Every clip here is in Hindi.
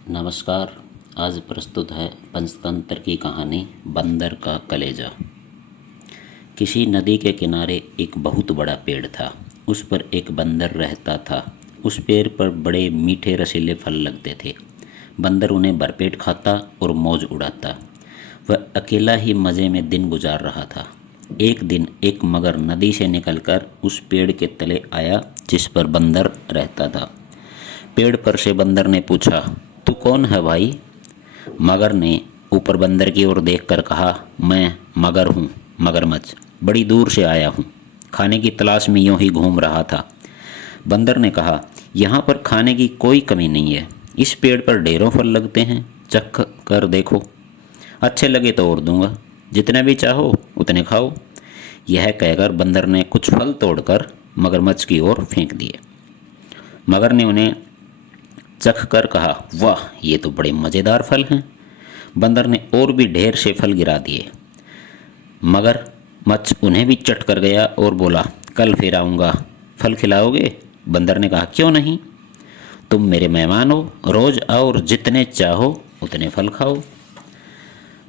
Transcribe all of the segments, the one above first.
नमस्कार। आज प्रस्तुत है पंचतंत्र की कहानी बंदर का कलेजा। किसी नदी के किनारे एक बहुत बड़ा पेड़ था। उस पर एक बंदर रहता था। उस पेड़ पर बड़े मीठे रसीले फल लगते थे। बंदर उन्हें भरपेट खाता और मौज उड़ाता। वह अकेला ही मज़े में दिन गुजार रहा था। एक दिन एक मगर नदी से निकलकर उस पेड़ के तले आया जिस पर बंदर रहता था। पेड़ पर से बंदर ने पूछा, तू कौन है भाई? मगर ने ऊपर बंदर की ओर देखकर कहा, मैं मगर हूँ, मगरमच्छ। बड़ी दूर से आया हूँ। खाने की तलाश में यूं ही घूम रहा था। बंदर ने कहा, यहाँ पर खाने की कोई कमी नहीं है। इस पेड़ पर ढेरों फल लगते हैं, चख कर देखो। अच्छे लगे तो और दूंगा, जितने भी चाहो उतने खाओ। यह कहकर बंदर ने कुछ फल तोड़कर मगरमच्छ की ओर फेंक दिए। मगर ने उन्हें चख कर कहा, वाह, ये तो बड़े मज़ेदार फल हैं। बंदर ने और भी ढेर से फल गिरा दिए। मगर मच्छ उन्हें भी चट कर गया और बोला, कल फिर आऊँगा, फल खिलाओगे? बंदर ने कहा, क्यों नहीं, तुम मेरे मेहमान हो, रोज़ आओ और जितने चाहो उतने फल खाओ।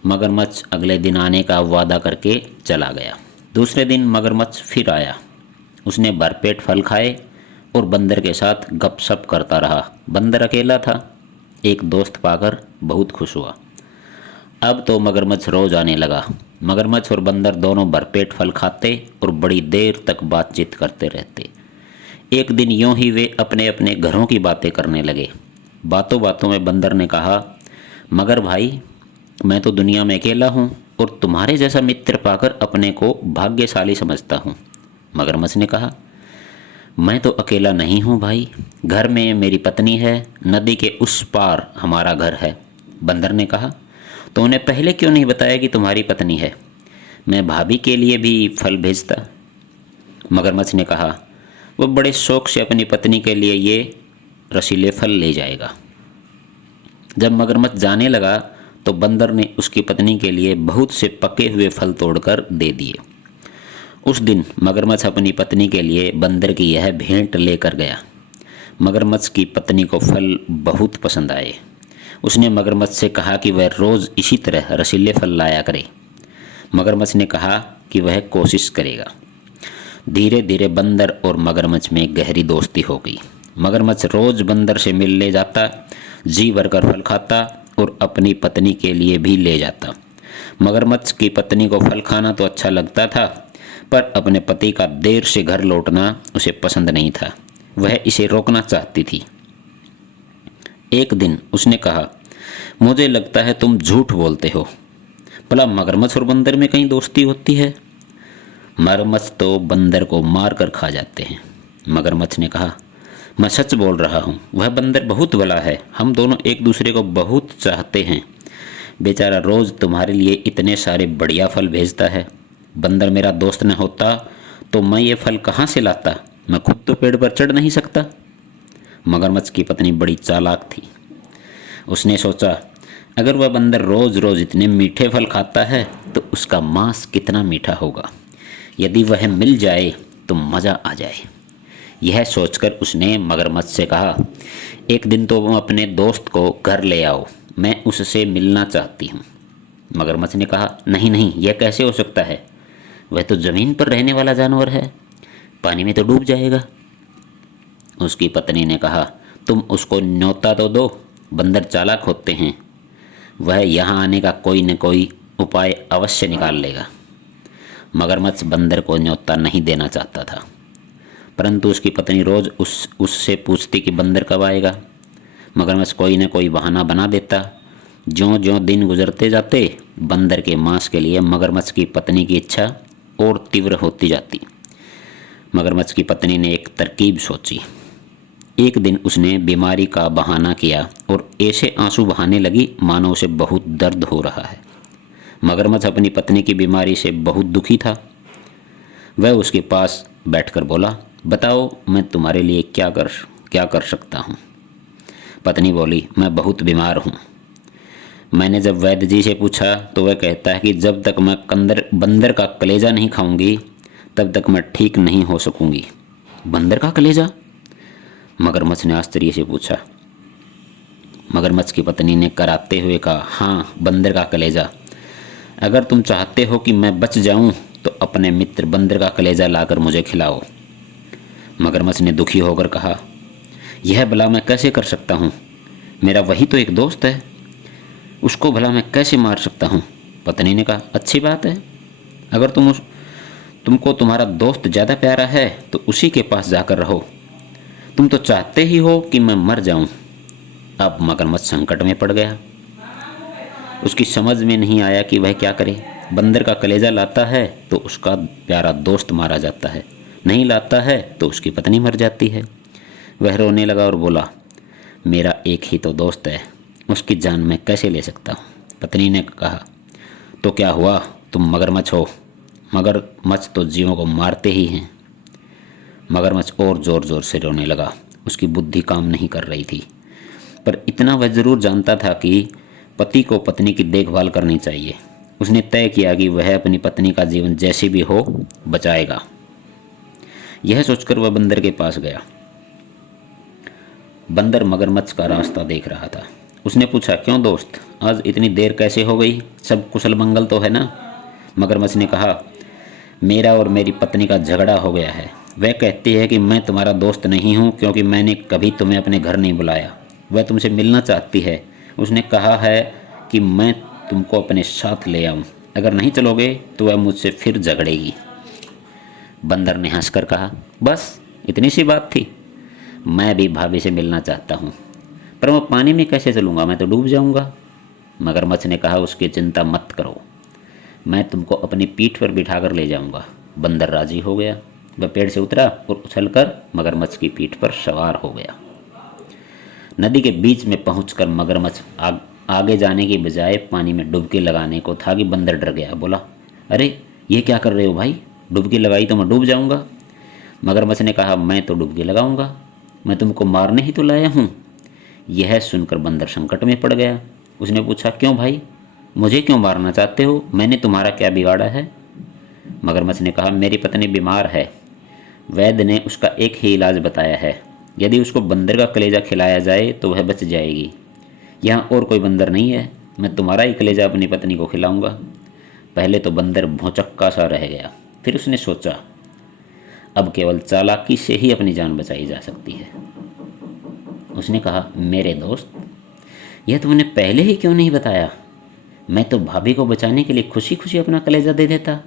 मगरमच्छ अगले दिन आने का वादा करके चला गया। दूसरे दिन मगरमच्छ फिर आया। उसने भरपेट फल खाए और बंदर के साथ गपशप करता रहा। बंदर अकेला था। एक दोस्त पाकर बहुत खुश हुआ। अब तो मगरमच्छ रोज आने लगा। मगरमच्छ और बंदर दोनों भरपेट फल खाते और बड़ी देर तक बातचीत करते रहते। एक दिन यूं ही वे अपने अपने घरों की बातें करने लगे। बातों बातों में बंदर ने कहा, मगर भाई, मैं तो दुनिया में अकेला हूँ और तुम्हारे जैसा मित्र पाकर अपने को भाग्यशाली समझता हूँ। मगरमच्छ ने कहा, मैं तो अकेला नहीं हूँ भाई, घर में मेरी पत्नी है, नदी के उस पार हमारा घर है। बंदर ने कहा, तो उन्हें पहले क्यों नहीं बताया कि तुम्हारी पत्नी है? मैं भाभी के लिए भी फल भेजता। मगरमच्छ ने कहा, वह बड़े शौक से अपनी पत्नी के लिए ये रसीले फल ले जाएगा। जब मगरमच्छ जाने लगा तो बंदर ने उसकी पत्नी के लिए बहुत से पके हुए फल तोड़कर दे दिए। उस दिन मगरमच्छ अपनी पत्नी के लिए बंदर की यह भेंट लेकर गया। मगरमच्छ की पत्नी को फल बहुत पसंद आए। उसने मगरमच्छ से कहा कि वह रोज़ इसी तरह रसीले फल लाया करे। मगरमच्छ ने कहा कि वह कोशिश करेगा। धीरे धीरे बंदर और मगरमच्छ में गहरी दोस्ती हो गई। मगरमच्छ रोज़ बंदर से मिलने जाता, जी भरकर फल खाता और अपनी पत्नी के लिए भी ले जाता। मगरमच्छ की पत्नी को फल खाना तो अच्छा लगता था, पर अपने पति का देर से घर लौटना उसे पसंद नहीं था। वह इसे रोकना चाहती थी। एक दिन उसने कहा, मुझे लगता है तुम झूठ बोलते हो। भला मगरमच्छ और बंदर में कहीं दोस्ती होती है? मगरमच्छ तो बंदर को मार कर खा जाते हैं। मगरमच्छ ने कहा, मैं सच बोल रहा हूँ, वह बंदर बहुत भला है। हम दोनों एक दूसरे को बहुत चाहते हैं। बेचारा रोज़ तुम्हारे लिए इतने सारे बढ़िया फल भेजता है। बंदर मेरा दोस्त न होता तो मैं ये फल कहाँ से लाता? मैं खुद तो पेड़ पर चढ़ नहीं सकता। मगरमच्छ की पत्नी बड़ी चालाक थी। उसने सोचा, अगर वह बंदर रोज़ रोज़ इतने मीठे फल खाता है तो उसका मांस कितना मीठा होगा। यदि वह मिल जाए तो मज़ा आ जाए। यह सोचकर उसने मगरमच्छ से कहा, एक दिन तो तुम अपने दोस्त को घर ले आओ, मैं उससे मिलना चाहती हूँ। मगरमच्छ ने कहा, नहीं नहीं, यह कैसे हो सकता है? वह तो ज़मीन पर रहने वाला जानवर है, पानी में तो डूब जाएगा। उसकी पत्नी ने कहा, तुम उसको न्योता तो दो। बंदर चालाक होते हैं, वह यहाँ आने का कोई न कोई उपाय अवश्य निकाल लेगा। मगरमच्छ बंदर को न्योता नहीं देना चाहता था, परंतु उसकी पत्नी रोज़ उससे पूछती कि बंदर कब आएगा। मगरमच्छ कोई न कोई बहाना बना देता। ज्यों ज्यों दिन गुजरते जाते, बंदर के मांस के लिए मगरमच्छ की पत्नी की इच्छा और तीव्र होती जाती। मगरमच्छ की पत्नी ने एक तरकीब सोची। एक दिन उसने बीमारी का बहाना किया और ऐसे आंसू बहाने लगी मानो उसे बहुत दर्द हो रहा है। मगरमच्छ अपनी पत्नी की बीमारी से बहुत दुखी था। वह उसके पास बैठकर बोला, बताओ, मैं तुम्हारे लिए क्या कर सकता हूँ? पत्नी बोली, मैं बहुत बीमार हूँ। मैंने जब वैद्य जी से पूछा तो वह कहता है कि जब तक मैं बंदर का कलेजा नहीं खाऊंगी तब तक मैं ठीक नहीं हो सकूंगी। बंदर का कलेजा? मगरमच्छ ने आश्चर्य से पूछा। मगरमच्छ की पत्नी ने कराते हुए कहा, हाँ बंदर का कलेजा, अगर तुम चाहते हो कि मैं बच जाऊं तो अपने मित्र बंदर का कलेजा लाकर मुझे खिलाओ। मगरमच्छ ने दुखी होकर कहा, यह भला मैं कैसे कर सकता हूँ, मेरा वही तो एक दोस्त है, उसको भला मैं कैसे मार सकता हूँ। पत्नी ने कहा, अच्छी बात है, अगर तुमको तुम्हारा दोस्त ज़्यादा प्यारा है तो उसी के पास जाकर रहो, तुम तो चाहते ही हो कि मैं मर जाऊं। अब मगरमच्छ संकट में पड़ गया। उसकी समझ में नहीं आया कि वह क्या करे। बंदर का कलेजा लाता है तो उसका प्यारा दोस्त मारा जाता है, नहीं लाता है तो उसकी पत्नी मर जाती है। वह रोने लगा और बोला, मेरा एक ही तो दोस्त है, उसकी जान मैं कैसे ले सकता हूँ। पत्नी ने कहा, तो क्या हुआ, तुम मगरमच्छ हो, मगरमच्छ तो जीवों को मारते ही हैं। मगरमच्छ और ज़ोर ज़ोर से रोने लगा। उसकी बुद्धि काम नहीं कर रही थी, पर इतना वह ज़रूर जानता था कि पति को पत्नी की देखभाल करनी चाहिए। उसने तय किया कि वह अपनी पत्नी का जीवन जैसे भी हो बचाएगा। यह सोचकर वह बंदर के पास गया। बंदर मगरमच्छ का रास्ता देख रहा था। उसने पूछा, क्यों दोस्त, आज इतनी देर कैसे हो गई, सब कुशल मंगल तो है ना। मगरमच्छ ने कहा, मेरा और मेरी पत्नी का झगड़ा हो गया है। वह कहती है कि मैं तुम्हारा दोस्त नहीं हूँ क्योंकि मैंने कभी तुम्हें अपने घर नहीं बुलाया। वह तुमसे मिलना चाहती है। उसने कहा है कि मैं तुमको अपने साथ ले आऊँ, अगर नहीं चलोगे तो वह मुझसे फिर झगड़ेगी। बंदर ने हंसकर कहा, बस इतनी सी बात थी, मैं भी भाभी से मिलना चाहता हूँ, पर मैं पानी में कैसे चलूँगा, मैं तो डूब जाऊँगा। मगरमच्छ ने कहा, उसकी चिंता मत करो, मैं तुमको अपनी पीठ पर बिठाकर ले जाऊँगा। बंदर राजी हो गया। वह पेड़ से उतरा और उछलकर मगरमच्छ की पीठ पर सवार हो गया। नदी के बीच में पहुंचकर मगरमच्छ आगे जाने की बजाय पानी में डुबकी लगाने को था कि बंदर डर गया। बोला, अरे ये क्या कर रहे हो भाई, डुबकी लगाई तो मैं डूब जाऊंगा। मगरमच्छ ने कहा, मैं तो डुबकी लगाऊंगा, मैं तुमको मारने ही तो लाया हूँ। यह सुनकर बंदर संकट में पड़ गया। उसने पूछा, क्यों भाई, मुझे क्यों मारना चाहते हो, मैंने तुम्हारा क्या बिगाड़ा है। मगरमच्छ ने कहा, मेरी पत्नी बीमार है, वैद्य ने उसका एक ही इलाज बताया है, यदि उसको बंदर का कलेजा खिलाया जाए तो वह बच जाएगी। यहाँ और कोई बंदर नहीं है, मैं तुम्हारा ही कलेजा अपनी पत्नी को खिलाऊंगा। पहले तो बंदर भौचक्का सा रह गया, फिर उसने सोचा, अब केवल चालाकी से ही अपनी जान बचाई जा सकती है। उसने कहा, मेरे दोस्त, यह तुमने पहले ही क्यों नहीं बताया, मैं तो भाभी को बचाने के लिए खुशी खुशी अपना कलेजा दे देता,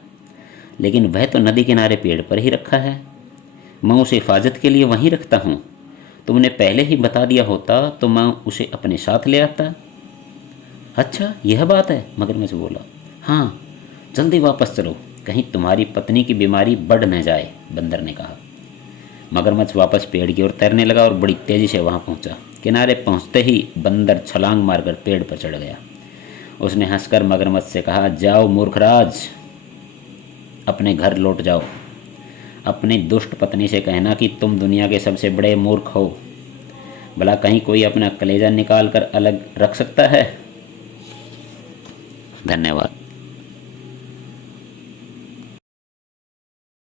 लेकिन वह तो नदी किनारे पेड़ पर ही रखा है, मैं उसे हिफाजत के लिए वहीं रखता हूँ। तुमने पहले ही बता दिया होता तो मैं उसे अपने साथ ले आता। अच्छा यह बात है, मगरमच्छ बोला। हाँ, जल्दी वापस चलो, कहीं तुम्हारी पत्नी की बीमारी बढ़ न जाए, बंदर ने कहा। मगरमच्छ वापस पेड़ की ओर तैरने लगा और बड़ी तेज़ी से वहाँ पहुँचा। किनारे पहुँचते ही बंदर छलांग मारकर पेड़ पर चढ़ गया। उसने हंसकर मगरमच्छ से कहा, जाओ मूर्खराज, अपने घर लौट जाओ। अपनी दुष्ट पत्नी से कहना कि तुम दुनिया के सबसे बड़े मूर्ख हो। भला कहीं कोई अपना कलेजा निकाल कर अलग रख सकता है। धन्यवाद।